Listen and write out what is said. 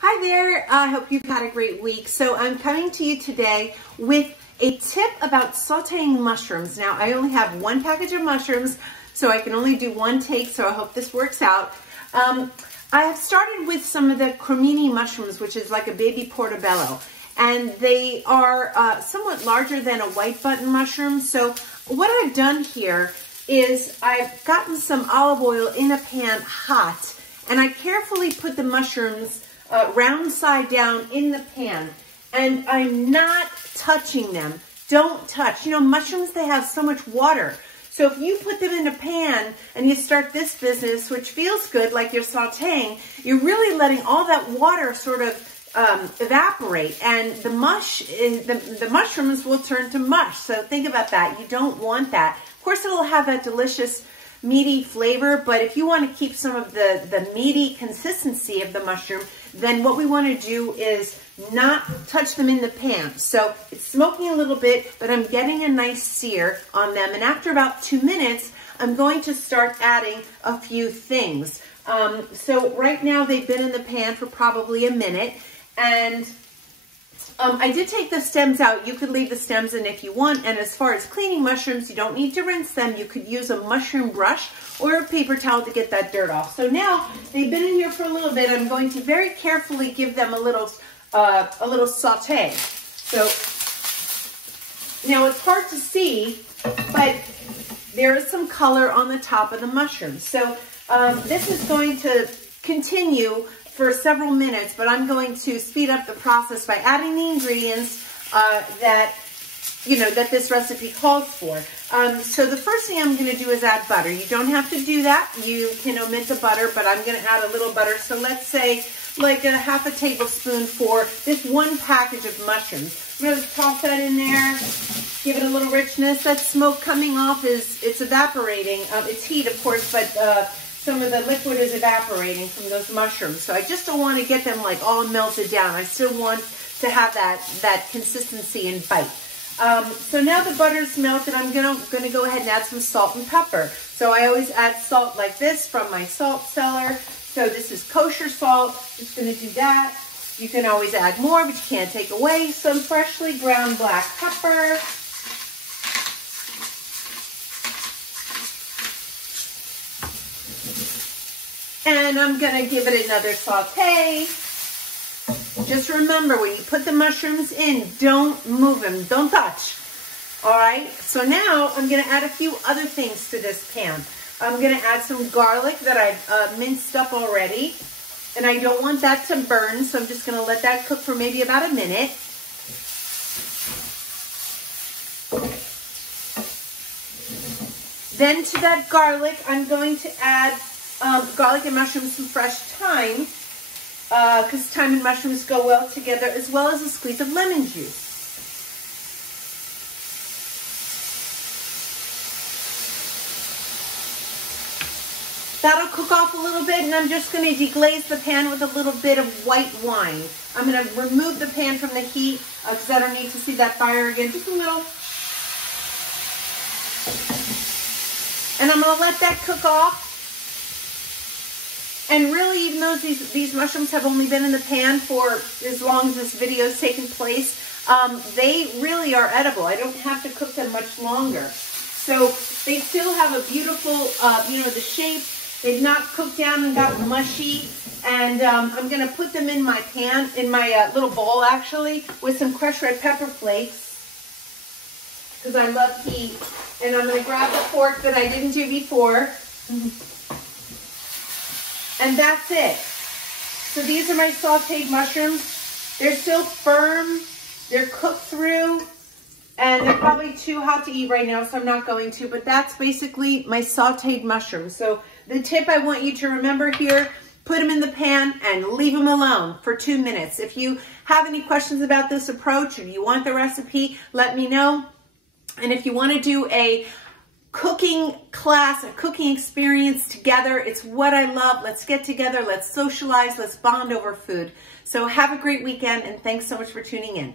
Hi there, I hope you've had a great week. So I'm coming to you today with a tip about sauteing mushrooms. Now I only have one package of mushrooms, so I can only do one take, so I hope this works out. I have started with some of the cremini mushrooms, which is like a baby portobello, and they are somewhat larger than a white button mushroom. So what I've done here is I've gotten some olive oil in a pan hot, and I carefully put the mushrooms round side down in the pan, and I'm not touching them. Don't touch. You know, mushrooms, they have so much water. So if you put them in a pan and you start this business, which feels good, like you're sauteing, you're really letting all that water sort of evaporate, and the mushrooms will turn to mush. So think about that. You don't want that. Of course, it'll have that delicious meaty flavor, but if you want to keep some of the meaty consistency of the mushroom, then what we want to do is not touch them in the pan. So it's smoking a little bit, but I'm getting a nice sear on them. And after about 2 minutes, I'm going to start adding a few things. So right now they've been in the pan for probably a minute, and I did take the stems out. You could leave the stems in if you want. And as far as cleaning mushrooms, you don't need to rinse them. You could use a mushroom brush or a paper towel to get that dirt off. So now they've been in here for a little bit. I'm going to very carefully give them a little saute. So now it's hard to see, but there is some color on the top of the mushroom. So this is going to continue for several minutes, but I'm going to speed up the process by adding the ingredients that this recipe calls for. So the first thing I'm going to do is add butter. You don't have to do that. You can omit the butter, but I'm going to add a little butter. So let's say like a half a tablespoon for this one package of mushrooms. I'm going to toss that in there, give it a little richness. That smoke coming off it's evaporating. It's heat, of course, but some of the liquid is evaporating from those mushrooms. So I just don't want to get them like all melted down. I still want to have that consistency and bite. So now the butter's melted, I'm gonna go ahead and add some salt and pepper. So I always add salt like this from my salt cellar. So this is kosher salt. Just gonna do that. You can always add more, but you can't take away. Some freshly ground black pepper. And I'm gonna give it another saute. Just remember, when you put the mushrooms in, don't move them, don't touch. All right, so now I'm gonna add a few other things to this pan. I'm gonna add some garlic that I've minced up already, and I don't want that to burn, so I'm just gonna let that cook for maybe about a minute. Then to that garlic, I'm going to add garlic and mushrooms, some fresh thyme, because thyme and mushrooms go well together, as well as a squeeze of lemon juice. That'll cook off a little bit, and I'm just going to deglaze the pan with a little bit of white wine. I'm going to remove the pan from the heat because I don't need to see that fire again, just a little. And I'm going to let that cook off. And really, even though these mushrooms have only been in the pan for as long as this video has taken place, they really are edible. I don't have to cook them much longer. So they still have a beautiful, the shape. They've not cooked down and got mushy. And I'm going to put them in my pan, in my little bowl actually, with some crushed red pepper flakes, because I love heat. And I'm going to grab the fork that I didn't do before. And that's it. So these are my sauteed mushrooms. They're still firm. They're cooked through. And they're probably too hot to eat right now, so I'm not going to. But that's basically my sauteed mushrooms. So the tip I want you to remember here, put them in the pan and leave them alone for 2 minutes. If you have any questions about this approach, if you want the recipe, let me know. And if you want to do a cooking class, a cooking experience together, it's what I love. Let's get together, let's socialize, let's bond over food. So have a great weekend, and thanks so much for tuning in.